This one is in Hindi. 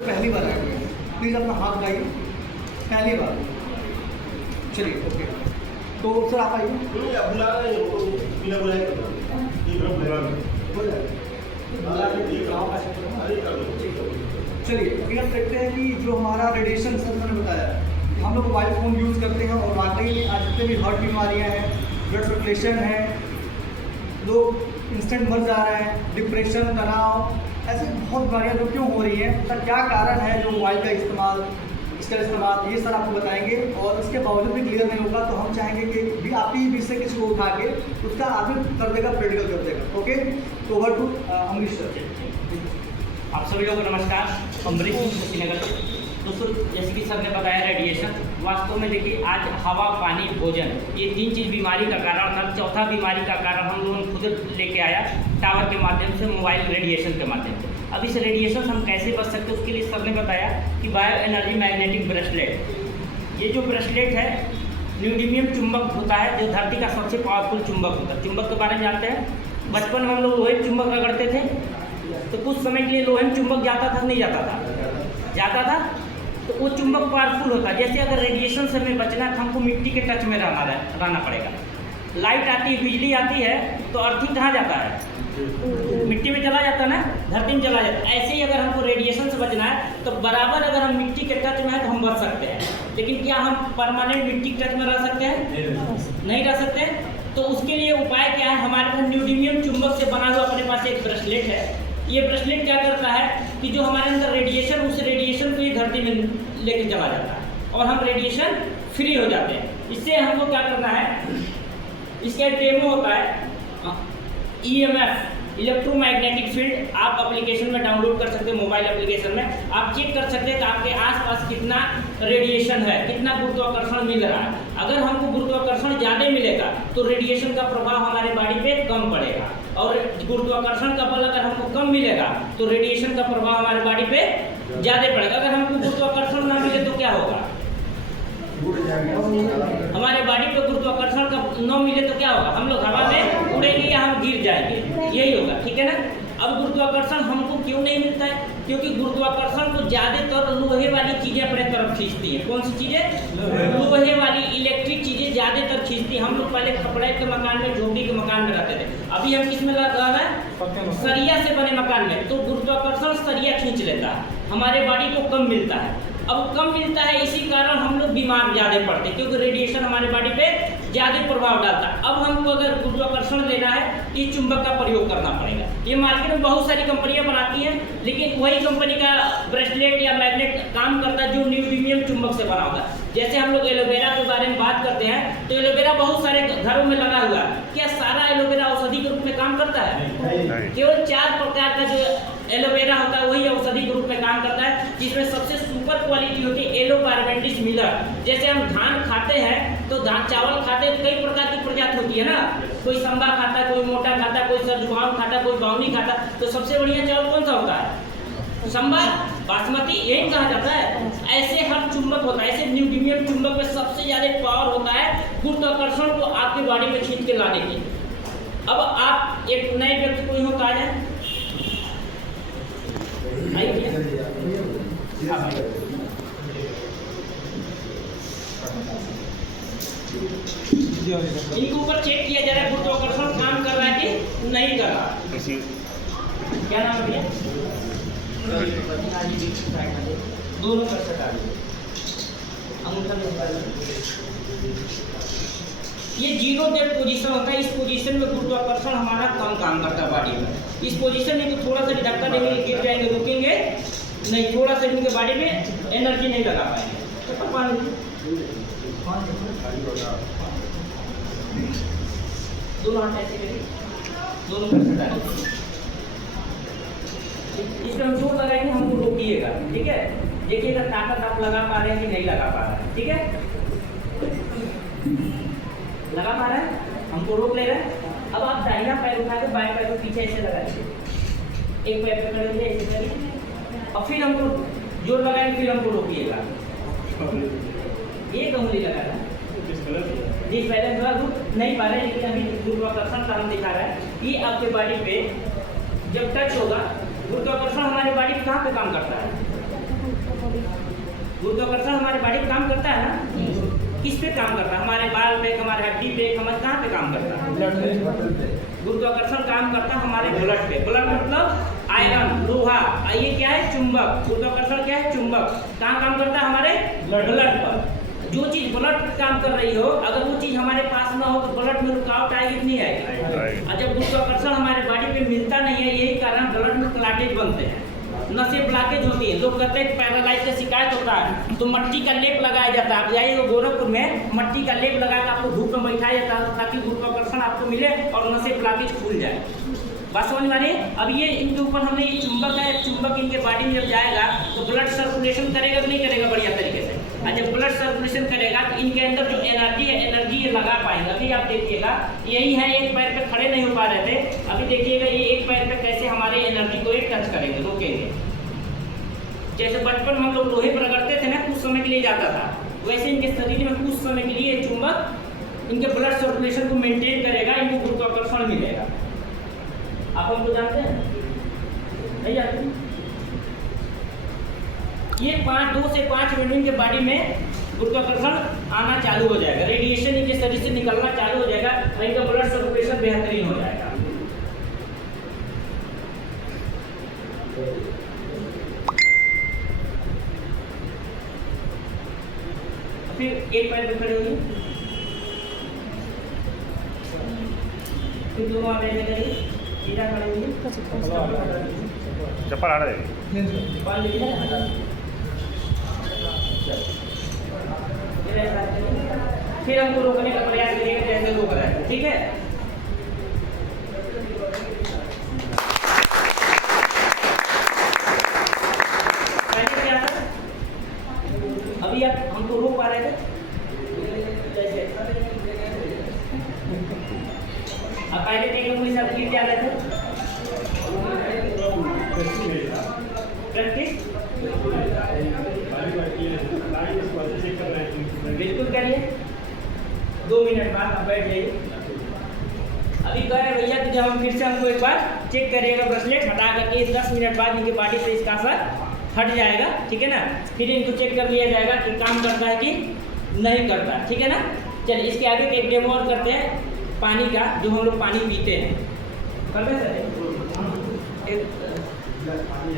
पहली बार आए हुए हैं, प्लीज़ अपना हाथ उठाइए। पहली बार, चलिए ओके। तो सर आप आइए। बुला रहे हैं वो बिना बुलाए कर दो। ये ब्रो बुला रहे हैं। हो जाएगा। चलिए अभी हम देखते हैं कि जो हमारा रेडिएशन सर मैंने बताया कि हम लोग मोबाइल फ़ोन यूज़ करते हैं और वाकई आज जितने भी हार्ट बीमारियाँ हैं, ब्लड सर्कुलेशन है, लोग इंस्टेंट मर जा रहे हैं, डिप्रेशन, तनाव, ऐसी बहुत बीमारियाँ जो क्यों हो रही हैं, उसका क्या कारण है जो मोबाइल का इस्तेमाल, इसका इस्तेमाल, ये सर आपको बताएंगे। और इसके बावजूद भी क्लियर नहीं होगा तो हम चाहेंगे कि भी आप ही बीच से किसी को उठा के उसका आगे कर देगा, प्रैक्टिकल कर देगा। ओके, तो ओवर टू अमरीश सर। आप सभी लोगों को नमस्कार। अमरीश कुशीनगर से। दोस्तों, जैसे कि सर ने बताया रेडिएशन, वास्तव में देखिए आज हवा, पानी, भोजन, ये 3 चीज़ बीमारी का कारण था। चौथा बीमारी का कारण हम लोगों ने खुद लेके आया टावर के माध्यम से, मोबाइल रेडिएशन के माध्यम से। अब इस रेडिएशन से हम कैसे बच सकते हैं उसके लिए सर ने बताया कि बायो एनर्जी मैग्नेटिक ब्रेसलेट, ये जो ब्रेसलेट है न्यूडीमियम चुंबक होता है जो धरती का सबसे पावरफुल चुंबक होता है। चुंबक के बारे में जानते हैं, बचपन में हम लोग लोहे चुंबक रगड़ते थे तो कुछ समय के लिए लोहे में चुंबक जाता था, नहीं जाता था, जाता था, तो वो चुंबक पावरफुल होता है। जैसे अगर रेडिएशन से हमें बचना है तो हमको मिट्टी के टच में रहना पड़ेगा। लाइट आती है, बिजली आती है तो अर्थिंग कहाँ जाता है, मिट्टी में चला जाता है ना, धरती में चला जाता है। ऐसे ही अगर हमको रेडिएशन से बचना है तो बराबर अगर हम मिट्टी के टच में है तो हम बच सकते हैं। लेकिन क्या हम परमानेंट मिट्टी के टच में रह सकते हैं? नहीं रह सकते। तो उसके लिए उपाय क्या है, हमारे पास न्यूडीमियम चुंबक से बना हुआ अपने पास एक ब्रेसलेट है। ये ब्रेसलेट क्या करता है कि जो हमारे अंदर रेडिएशन, उस रेडिएशन को ही धरती में लेके चला जाता है और हम रेडिएशन फ्री हो जाते हैं। इससे हमको क्या करना है, इसका डेमो होता है EMF, इलेक्ट्रोमैग्नेटिक फील्ड। आप एप्लीकेशन में डाउनलोड कर सकते हैं, मोबाइल एप्लीकेशन में आप चेक कर सकते हैं कि आपके आसपास कितना रेडिएशन है, कितना गुरुत्वाकर्षण मिल रहा है। अगर हमको गुरुत्वाकर्षण ज़्यादा मिलेगा तो रेडिएशन का प्रभाव हमारे बॉडी पे कम पड़ेगा, और गुरुत्वाकर्षण का बल अगर हमको कम मिलेगा तो रेडिएशन का प्रभाव हमारे बॉडी पे ज़्यादा पड़ेगा। अगर हमको गुरुत्वाकर्षण ना मिले तो क्या होगा, हमारे बॉडी पे गुरुत्वाकर्षण का न मिले तो क्या होगा, हम लोग हवा में उड़ेंगे या हम गिर जाएंगे, यही होगा, ठीक है ना। अब गुरुत्वाकर्षण हमको क्यों नहीं मिलता है, क्योंकि गुरुत्वाकर्षण को ज़्यादातर लोहे वाली चीज़ें अपने तरफ खींचती है। कौन सी चीज़ें? लोहे वाली, इलेक्ट्रिक चीज़ें ज़्यादातर खींचती है। हम लोग पहले खपड़े के मकान में, झोपड़ी के मकान में रहते थे, अभी हम किस में रह रहे हैं, सरिया से बने मकान में। तो गुरुत्वाकर्षण सरिया खींच लेता है, हमारे बॉडी को कम मिलता है। अब कम मिलता है, इसी कारण हम लोग बीमार ज़्यादा पड़ते हैं, क्योंकि रेडिएशन हमारे बॉडी पे ज़्यादा प्रभाव डालता है। अब हमको अगर गुरुत्वाकर्षण लेना है तो इस चुंबक का प्रयोग करना पड़ेगा। ये मार्केट में बहुत सारी कंपनियां बनाती हैं, लेकिन वही कंपनी का ब्रेसलेट या मैग्नेट काम करता है जो न्यूडीमियम चुंबक से बना होता है। जैसे हम लोग एलोवेरा के बारे में बात करते हैं तो एलोवेरा बहुत सारे घरों में लगा हुआ है। क्या सारा एलोवेरा औषधि के रूप में काम करता है? केवल 4 प्रकार का जो एलोवेरा होता है वही औषधि के रूप में काम करता है, जिसमें सबसे सुपर क्वालिटी होती है एलोकार्बेंटिस मिलर। जैसे हम धान खाते हैं तो धान चावल खाते हैं, कई प्रकार की प्रजाति होती है ना, कोई संबा खाता है, कोई मोटा खाता है, कोई सरजुआम खाता है, कोई बाउनी खाता है। तो सबसे बढ़िया चावल कौन सा होता है? संबा, बासमती, यही कहा जाता है। ऐसे हर चुंबक होता है, ऐसे न्यूडीमियम चुंबक में सबसे ज़्यादा पावर होता है गुरुत्वाकर्षण को आपके बॉडी में खींच के लाने की। अब आप एक नए व्यक्ति को होता है, इनके ऊपर चेक किया जा रहा है गुरुत्वाकर्षण काम कर रहा है कि नहीं कर रहा। क्या नाम है भैया? दोनों कर सकता है। ये 0 डेड पोजीशन होता है। इस पोजीशन में गुरुत्वाकर्षण हमारा कम काम करता है बॉडी में। इस पोजीशन में तो थोड़ा सा भी धक्का देंगे, गिर जाएंगे, रुकेंगे नहीं, थोड़ा सा इनके बॉडी में एनर्जी नहीं लगा पाएंगे। दोनों हाथ ऐसे करिए, दोनों कर सकता है। इसमें हम जोर लगाएंगे, हमको रोकिएगा, ठीक है। देखिएगा ताकत आप लगा पा रहे हैं कि नहीं लगा पा रहे हैं, ठीक है। लगा पा रहे हैं, हमको रोक ले रहे हैं। अब आप दाहिना पैर उठा के बाएं पैर को पीछे ऐसे लगाइए, एक पैर पे खड़े होइए, ऐसे करिए, और फिर हमको जोर लगाएंगे, फिर हमको रोकिएगा। एक उंगली लगाना, जिस पहले थोड़ा रुक नहीं पा रहे, लेकिन अभी गुरुत्वाकर्षण काम दिखा रहा है। ये आपके बॉडी पे जब टच होगा, गुरुत्वाकर्षण हमारे बॉडी पे कहाँ पे काम करता है, गुरुत्वाकर्षण हमारे बॉडी पे काम करता है ना? किस पे काम करता है? हमारे बाल पे, हमारे हड्डी पे, हमारे कहाँ पे काम करता है? गुरुत्वाकर्षण काम करता है हमारे ब्लड पे। ब्लड मतलब आयरन, लोहा। ये क्या है? चुंबक। गुरुत्वाकर्षण क्या है? चुंबक। कहाँ काम करता है? हमारे ब्लड पर। जो चीज ब्लड काम कर रही हो, अगर वो चीज हमारे पास ना हो तो ब्लड में रुकावट आएगी कि नहीं आएगी? और जब गुरुत्वाकर्षण हमारे बॉडी पे मिलता नहीं है, यही कारण ब्लड में क्लॉटेज बनते हैं, नसें ब्लॉकेज होती है। लोग कहते हैं पैरालाइज का शिकायत होता है तो मट्टी का लेप लगाया जाता है। आप जाइए गोरखपुर में, मट्टी का लेप लगा कर आपको धूप में बैठाया जाता है ताकि गुरुत्वाकर्षण आपको मिले और नसें ब्लॉकेज खुल जाए। बात समझ में आ रही है? अब ये इनके ऊपर हमने ये चुंबक है, चुंबक इनके बॉडी में जब जाएगा तो ब्लड सर्कुलेशन करेगा कि नहीं करेगा बढ़िया तरीके से? और जब ब्लड सर्कुलेशन करेगा तो इनके अंदर जो एनर्जी है, एनर्जी ये लगा पाएंगे। अभी आप देखिएगा, यही है, एक पैर पे खड़े नहीं हो पा रहे थे, अभी देखिएगा ये एक पैर पे कैसे हमारे एनर्जी को एक टच करेंगे, रोकेंगे। जैसे बचपन में हम लोग लोहे पर रगड़ते थे ना, कुछ समय के लिए जाता था, वैसे इनके शरीर में कुछ समय के लिए चुंबक इनके ब्लड सर्कुलेशन को मेंटेन करेगा, इनको गुरुत्वाकर्षण मिलेगा। आप हमको जानते हैं? नहीं जानते? ये 2 से 5 मिनट के बॉडी में गुरुत्वाकर्षण आना चालू हो जाएगा, रेडिएशन इनके शरीर से निकलना चालू हो जाएगा और इनका ब्लड सर्कुलेशन बेहतरीन हो जाएगा। फिर एक पैर पे खड़े होइए, फिर दोनों आगे करिए, सीधा खड़े होइए, चप्पल हटा दे। बाल लीजिए, फिर हमको रोकने का प्रयास करिएगा जैसे रोक रहा है, ठीक है? पहले क्या था? अभी आप हमको रोक पा रहे थे जैसे, अब पहले एक लोग मेरे साथ गिर जा रहे थे, प्रैक्टिस बिल्कुल करिए। 2 मिनट बाद आप बैठ जाइए। अभी कह रहे भैया कि जब हम फिर से हमको एक बार चेक करिएगा, ब्रेसलेट हटा करके 10 मिनट बाद इनके बॉडी से इसका असर हट जाएगा, ठीक है ना? फिर इनको चेक कर लिया जाएगा कि काम करता है कि नहीं करता, ठीक है ना? चलिए इसके आगे एक डेमो और करते हैं पानी का, जो हम लोग पानी पीते हैं। कर दें सर?